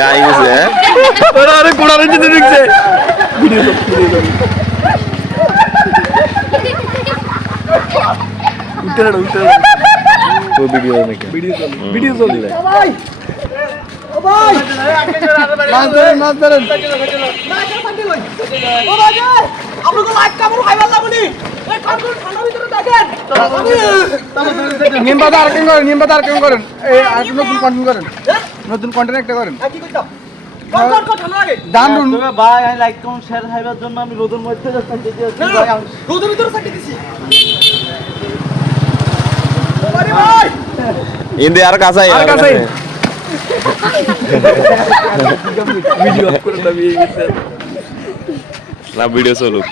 গাই গেছে ওরা আরে কোড়ারে যেতে দেখছে ভিডিও তো উঠে তো ভিডিও নাকি ভিডিও চলে ভাই ও ভাই মাছ ধরেন ও ভাই আপনি তো লাইট কামড় খাইবার লাগনি এই কামড় ঠান্ডা ভিতরে দেখেন নিমবাদা আর কেন করেন এই আর নতুন কন্টেন্ট করেন নতুন কন্টেন্ট একটা করেন কি কইতাম কর ঠান্ডা লাগে দাম তবে ভাই আমি লাইক কমেন্ট শেয়ার খাইবার জন্য আমি রোদের মধ্যে যাচ্ছি ভাই রোদের ভিতরে সাইড দিছি ও ভাই ইন্দি আর কাছে ভিডিও অফ করে দাবিয়ে গেছে না ভিডিও চলুক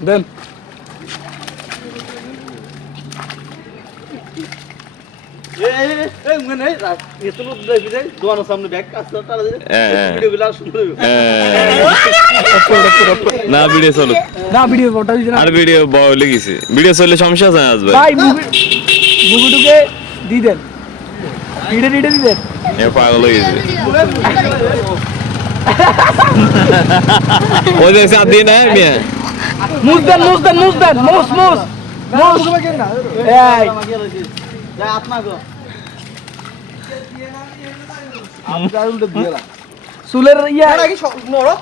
দেন এই মানে এত লোক দেখবি রে দোকানের সামনে ব্যাগ কাজ করতে ভিডিও গুলো সুন্দর না ভিডিও চলুক না ভিডিও ফটো দিছ না আর ভিডিও বলে গেছে ভিডিও চললে সমস্যা আছে আজ ভাই ভাই বুগুটুকে দি দেন ভিডিও দি দেন এ পাগল হয়ে গেছে ওই যে সাথ দিয়ে না মিয়া মুজ দেন এই যাই আপনাকে চুলের ইয়া নাকি নড়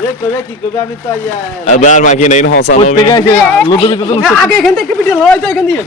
এই কবে কি কবে আমি তো আর মাকি নাই হসানো আগে এখান থেকে ভিডিও লড়াই তো এখান দিয়ে